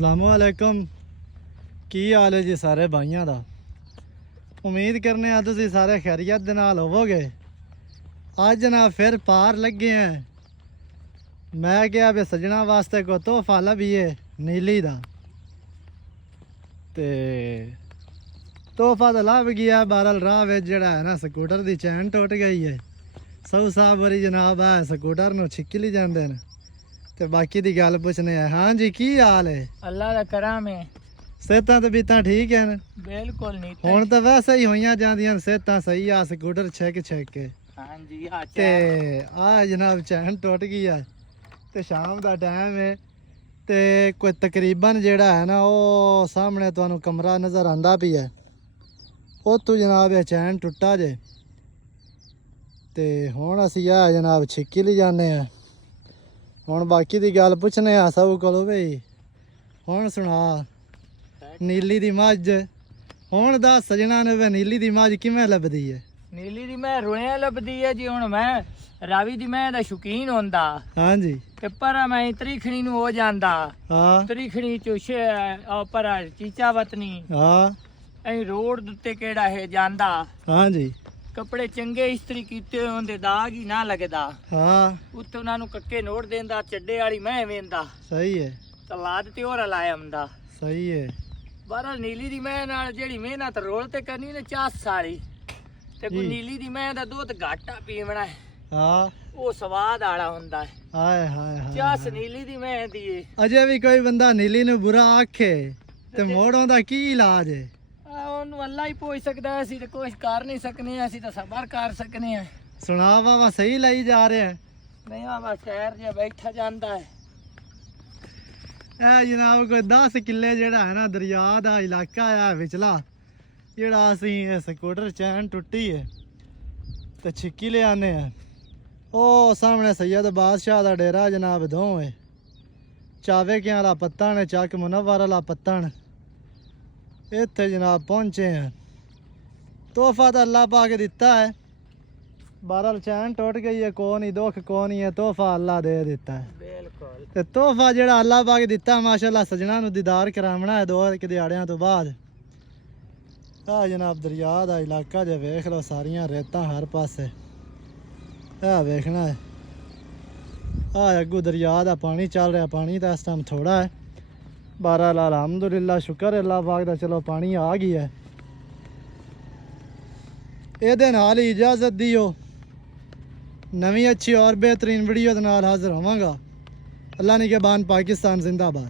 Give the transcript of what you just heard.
ਅਸਲਾਮੁਅਲੈਕਮ। ਕੀ ਹਾਲ ਹੈ ਜੀ ਸਾਰੇ ਭਾਈਆਂ ਦਾ। ਉਮੀਦ ਕਰਨੇ ਆ ਤੁਸੀਂ ਸਾਰੇ ਖੈਰੀਅਤ ਦੇ ਨਾਲ ਹੋਵੋਗੇ। ਅੱਜ ਨਾ ਫਿਰ ਪਾਰ ਲੱਗੇ ਆ। ਮੈਂ ਕਿਹਾ ਵੀ ਸੱਜਣਾ ਵਾਸਤੇ ਕੋ ਤੋਹਫਾ ਲੱਭੀਏ ਨੀਲੀ ਦਾ, ਤੇ ਤੋਹਫਾ ਤਾਂ ਲੱਭ ਗਿਆ। ਬਹਰਹਾਲ ਰਾਹ ਵਿੱਚ ਜਿਹੜਾ ਹੈ ਨਾ ਸਕੂਟਰ ਦੀ ਚੈਨ ਟੁੱਟ ਗਈ ਹੈ। ਸੌ ਸਾਹਿਬ ਵਾਰੀ ਜਨਾਬ ਆ ਸਕੂਟਰ ਨੂੰ ਛਿੱਕੀ ਲਈ ਜਾਂਦੇ ਨੇ, ਤੇ ਬਾਕੀ ਦੀ ਗੱਲ ਪੁੱਛਨੇ ਆ। ਹਾਂ ਜੀ ਕੀ ਹਾਲ ਹੈ? ਅੱਲਾ ਦਾ ਕਰਮ ਹੈ। ਸਿਹਤਾਂ ਤੇ ਬੀਤਾਂ ਠੀਕ ਹਨ? ਬਿਲਕੁਲ ਨਹੀਂ ਹੁਣ ਤਾਂ ਵੈਸੇ ਹੀ ਹੋਈਆਂ ਜਾਂਦੀਆਂ ਸਿਹਤਾਂ ਸਹੀ ਆ। ਸਕੂਟਰ ਛਿੱਕ ਕੇ ਹਾਂਜੀ ਤੇ ਆ ਜਨਾਬ ਚੈਨ ਟੁੱਟ ਗਈ ਆ, ਤੇ ਸ਼ਾਮ ਦਾ ਟਾਈਮ ਹੈ, ਤੇ ਕੋਈ ਤਕਰੀਬਨ ਜਿਹੜਾ ਹੈ ਨਾ ਉਹ ਸਾਹਮਣੇ ਤੁਹਾਨੂੰ ਕਮਰਾ ਨਜ਼ਰ ਆਂਦਾ ਪਿਆ, ਉੱਥੋਂ ਜਨਾਬ ਇਹ ਚੈਨ ਟੁੱਟਾ ਜੇ। ਤੇ ਹੁਣ ਅਸੀਂ ਆ ਜਨਾਬ ਛਿੱਕੀ ਲਈ ਜਾਂਦੇ ਆ। ਹੁਣ ਬਾਕੀ ਦੀ ਗੱਲ ਪੁੱਛਨੇ ਆ ਸਭ ਕੋਲੋਂ ਬਈ। ਹੁਣ ਸੁਣਾ ਨੀਲੀ ਦੀ ਮੱਝ। ਹੁਣ ਦੱਸ ਸਜਣਾ ਨੇ ਵੀ ਨੀਲੀ ਦੀ ਮੱਝ ਕਿਵੇਂ ਲੱਭਦੀ ਹੈ? ਨੀਲੀ ਦੀ ਮੈਂ ਰੁਣਿਆ ਲੱਭਦੀ ਹੈ ਜੀ। ਹੁਣ ਮੈਂ ਰਾਵੀ ਦੀ ਮੈਂ ਦਾ ਸ਼ੌਕੀਨ ਹੁੰਦਾ। ਹਾਂਜੀ। ਤੇ ਪਰ ਮੈਂ ਤਰੀਖਣੀ ਨੂੰ ਹੋ ਜਾਂਦਾ। ਹਾਂ ਤਰੀਖਣੀ ਚ ਪਰ ਚੀਚਾ ਵਤਨੀ ਹਾਂ ਐ ਰੋਡ ਉੱਤੇ ਕਿਹੜਾ ਹੈ ਜਾਂਦਾ। ਹਾਂਜੀ ਕੱਪੜੇ ਚੰਗੇ ਇਸਤਰੀ ਕੀਤੇ ਹੁੰਦੇ, ਦਾਗ ਹੀ ਨਾ ਲੱਗਦਾ। ਹਾਂ ਉੱਤੇ ਉਹਨਾਂ ਨੂੰ ਕੱਕੇ ਨੋਟ ਦੇਂਦਾ। ਚੱਡੇ ਵਾਲੀ ਮੈਂ ਵੇਂਦਾ ਸਹੀ ਹੈ, ਤਲਾਦ ਤੇ ਹੋਰ ਲਾਇਆ ਹੁੰਦਾ। ਸਹੀ ਹੈ। ਬਹਰਹਾਲ ਨੀਲੀ ਦੀ ਮੈਂ ਨਾਲ ਜਿਹੜੀ ਮਿਹਨਤ ਰੋਲ ਤੇ ਕਰਨੀ ਨੇ ਚਾਸ ਸਾਲੀ, ਤੇ ਕੋਈ ਨੀਲੀ ਦੀ ਮੈਂ ਦਾ ਦੁੱਧ ਘਾਟਾ ਪੀਵਣਾ ਹੈ। ਹਾਂ ਉਹ ਸਵਾਦ ਆਲਾ ਹੁੰਦਾ ਹੈ। ਹਾਏ ਹਾਏ ਹਾਏ। ਚਾਸ ਨੀਲੀ ਦੀ ਮੈਂ ਦੀ ਏ। ਅਜੇ ਵੀ ਕੋਈ ਬੰਦਾ ਨੀਲੀ ਨੂੰ ਬੁਰਾ ਆਖੇ ਤੇ ਮੋੜੋਂ ਦਾ ਕੀ ਇਲਾਜ ਹੈ? ਉਹਨੂੰ ਅੱਲਾ ਹੀ ਪੁੱਛ ਸਕਦਾ। ਅਸੀਂ ਤਾਂ ਕੁਛ ਕਰ ਨਹੀਂ ਸਕਨੇ। ਅਸੀਂ ਤਾਂ ਸਬਰ ਕਰ ਸਕਨੇ ਆ। ਸੁਣਾ ਵਾ ਸਹੀ ਲਈ ਜਾ ਰਿਹਾ। ਨਹੀਂ ਆ ਸ਼ਹਿਰ ਜਿਹਾ ਬੈਠਾ ਜਾਂਦਾ ਹੈ। ਇਹ ਜਨਾਬ ਕੋਈ 10 ਕਿੱਲੇ ਜਿਹੜਾ ਹੈ ਨਾ ਦਰਿਆ ਦਾ ਇਲਾਕਾ ਆ ਵਿਚਲਾ, ਜਿਹੜਾ ਅਸੀਂ ਸਕੂਟਰ ਚੈਨ ਟੁੱਟੀ ਹੈ ਤੇ ਛਿੱਕੀ ਲਿਆਨੇ ਆ। ਉਹ ਸਾਹਮਣੇ ਸੈयद ਬਾਦਸ਼ਾਹ ਦਾ ਡੇਰਾ ਜਨਾਬ ਦੋਵੇਂ ਚਾਵੇ ਵਾਲਾ ਪੱਤਣ ਨੇ ਚੱਕ ਮੁਨੱਵਰ ਵਾਲਾ ਪੱਤਣ। ਇੱਥੇ ਜਨਾਬ ਪਹੁੰਚੇ ਆ। ਤੋਹਫਾ ਤਾਂ ਅੱਲਾ ਪਾ ਕੇ ਦਿੱਤਾ ਹੈ। ਬਹਰਹਾਲ ਚੈਨ ਟੁੱਟ ਗਈ ਹੈ, ਕੋ ਨਹੀਂ ਦੁੱਖ ਕੋ ਨਹੀਂ ਹੈ, ਤੋਹਫਾ ਅੱਲਾ ਦੇ ਦਿੱਤਾ ਹੈ। ਬਿਲਕੁਲ। ਤੇ ਤੋਹਫਾ ਜਿਹੜਾ ਅੱਲਾ ਪਾ ਕੇ ਦਿੱਤਾ ਮਾਸ਼ਾਅੱਲਾ ਸਜਣਾ ਨੂੰ ਦੀਦਾਰ ਕਰਾਉਣਾ ਹੈ 2 ਦਿਹਾੜਿਆਂ ਤੋਂ ਬਾਅਦ। ਆ ਜਨਾਬ ਦਰਿਆ ਦਾ ਇਲਾਕਾ ਜੇ ਵੇਖ ਲਓ, ਸਾਰੀਆਂ ਰੇਤਾਂ ਹਰ ਪਾਸੇ। ਆ ਵੇਖਣਾ ਹੈ ਆ ਅੱਗੂ ਦਰਿਆ ਦਾ ਪਾਣੀ ਚੱਲ ਰਿਹਾ। ਪਾਣੀ ਤਾਂ ਇਸ ਟਾਈਮ ਥੋੜਾ ਹੈ। ਬਹਰਹਾਲ ਅਲਹਮਦੁਲਿਲਾ ਸ਼ੁਕਰ ਅੱਲਾ ਪਾਕ ਦਾ, ਚਲੋ ਪਾਣੀ ਆ ਗਈ ਹੈ। ਇਹਦੇ ਨਾਲ ਹੀ ਇਜਾਜ਼ਤ ਦਿਓ, ਨਵੀਂ अच्छी और बेहतरीन वीडियो के नाल हाजिर होवांगा। अल्लाह निगहबान पाकिस्तान जिंदाबाद।